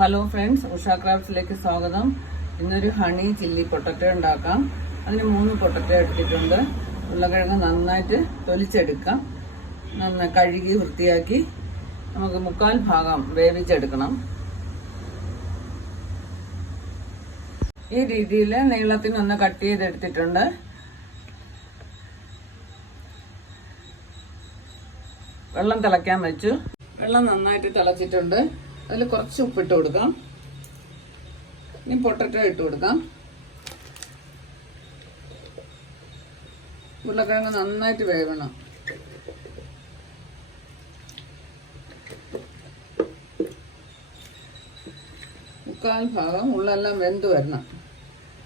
Hello friends Usha ക്രാഫ്റ്റ്സിലേക്ക് സ്വാഗതം. ഇന്നൊരു honey chilli potato ഉണ്ടാക്കാം. അതിന് മൂന്ന് പൊട്ടറ്റോ എടുത്തിട്ടുണ്ട്. ഉരുളക്കിഴങ്ങ് നന്നായിട്ട് തൊലിച്ചെടുക്കാം. നന്നായി കഴുകി വൃത്തിയാക്കി നമുക്ക് മുക്കാൽ ഭാഗം വേവിച്ചെടുക്കണം. ഈ രീതിയിൽ നീളത്തിന് ഒന്ന് കട്ട് ചെയ്തെടുത്തിട്ടുണ്ട്. വെള്ളം തിളയ്ക്കാൻ വെച്ചു. വെള്ളം നന്നായിട്ട് തിളച്ചിട്ടുണ്ട്. അതിൽ കുറച്ച് ഉപ്പിട്ട് കൊടുക്കാം. ഇനി പൊട്ടറ്റോ ഇട്ട് കൊടുക്കാം. ഉരുളക്കിഴങ്ങ് നന്നായിട്ട് വേവണം. മുക്കാൽ ഭാഗം ഉള്ളെല്ലാം വെന്ത് വരണം.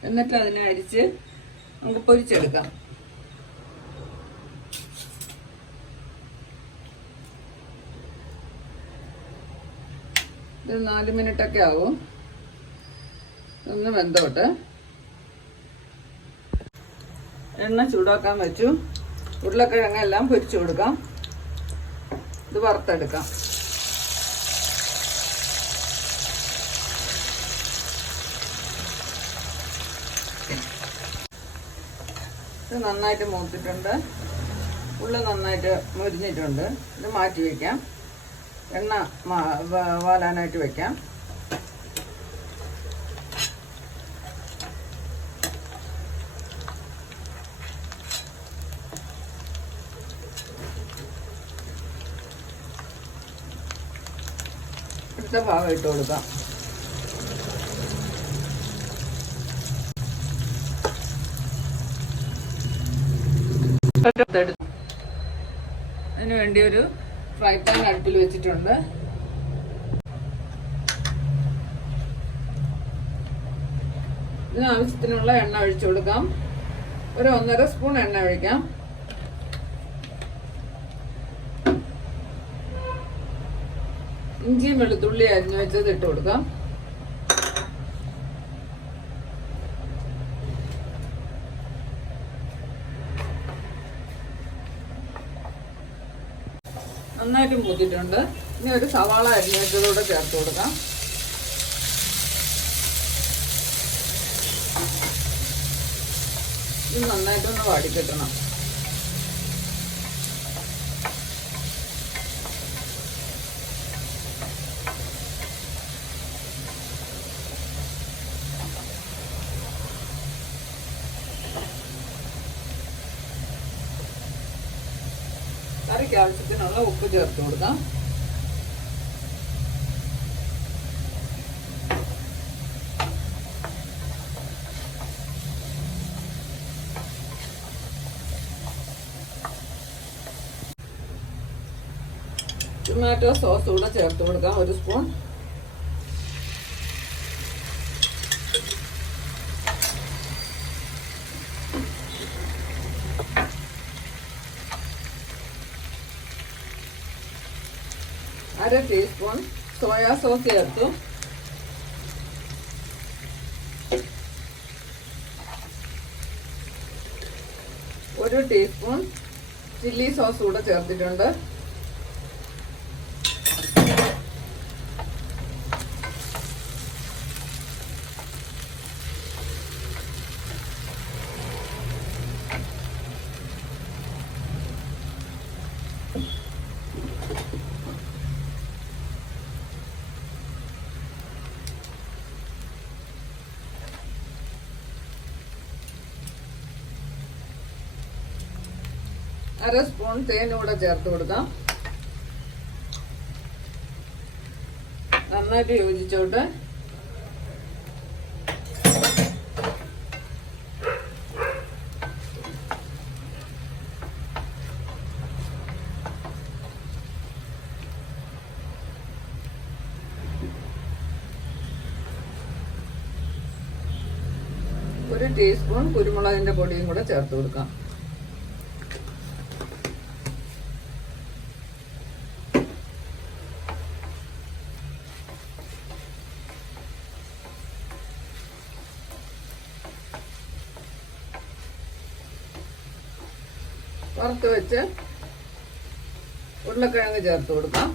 എന്നിട്ട് അതിനെ അരിച്ച് നമുക്ക് പൊരിച്ചെടുക്കാം. ഇത് നാല് മിനിറ്റ് ഒക്കെ ആവും. ഒന്ന് വെന്തോട്ടെ. എണ്ണ ചൂടാക്കാൻ വെച്ചു. ഉരുളക്കിഴങ്ങെല്ലാം പൊരിച്ചു കൊടുക്കാം. ഇത് വറുത്തെടുക്കാം. ഇത് നന്നായിട്ട് മൂത്തിട്ടുണ്ട്. ഉള്ളി നന്നായിട്ട് മുരിഞ്ഞിട്ടുണ്ട്. ഇത് മാറ്റി വയ്ക്കാം എണ്ണ വാലാനായിട്ട് വെക്കാം. അടുത്ത ഭാഗം ഇട്ട് കൊടുക്കാം. അതിനുവേണ്ടി അതിന് വേണ്ടി ഒരു ഫ്രൈ പാൻ അടുപ്പിൽ വെച്ചിട്ടുണ്ട്. ഇതിന് ആവശ്യത്തിനുള്ള എണ്ണ ഒഴിച്ചു കൊടുക്കാം. ഒരു ഒന്നര സ്പൂൺ എണ്ണ ഒഴിക്കാം. ഇഞ്ചിയും വെളുത്തുള്ളി അരിഞ്ഞു വെച്ചത് ഇട്ട് കൊടുക്കാം. നന്നായിട്ട് മൂത്തിട്ടുണ്ട് ഇനി ഒരു സവാള അരിഞ്ഞിട്ടതോടെ ചേർത്ത് കൊടുക്കാം. ഇത് നന്നായിട്ടൊന്ന് വാടിക്കിട്ടണം കറിക്ക് ആവശ്യത്തിനുള്ള ഉപ്പ് ചേർത്ത് കൊടുക്കാം. ടൊമാറ്റോ സോസ് കൂടെ ചേർത്ത് കൊടുക്കാം. ഒരു സ്പൂൺ അര ടീസ്പൂൺ സോയാ സോസ് ചേർത്തു ഒരു ടീസ്പൂൺ ചില്ലി സോസ് കൂടെ ചേർത്തിട്ടുണ്ട്. അര സ്പൂൺ തേനൂടെ ചേർത്ത് കൊടുക്കാം. നന്നായിട്ട് യോജിച്ചോട്ട്. ഒരു ടീസ്പൂൺ കുരുമുളകിന്റെ പൊടിയും കൂടെ ചേർത്ത് കൊടുക്കാം. വറുത്ത് വെച്ച് ഉരുളക്കിഴങ്ങ് ചേർത്ത് കൊടുക്കാം.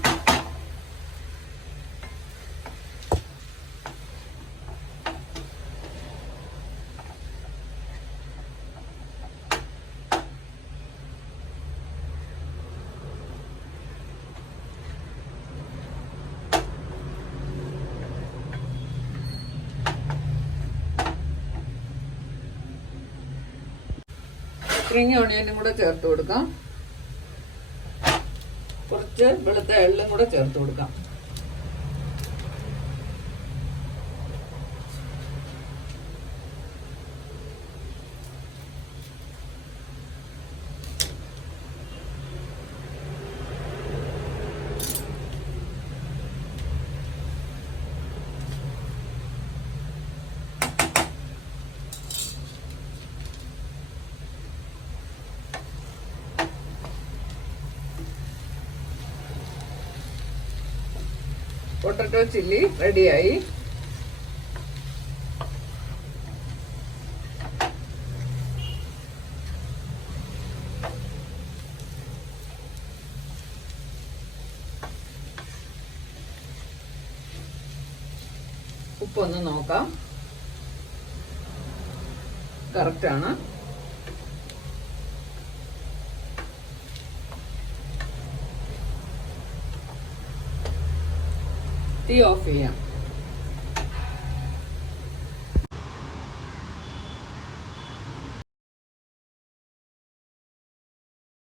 സ്പ്രിങ് ഓണിയനും കൂടെ ചേർത്ത് കൊടുക്കാം. കുറച്ച് വെളുത്ത എള്ളും കൂടെ ചേർത്ത് കൊടുക്കാം. പൊട്ടറ്റോ ചില്ലി റെഡിയായി. ഉപ്പൊന്ന് നോക്കാം. 都要肥呀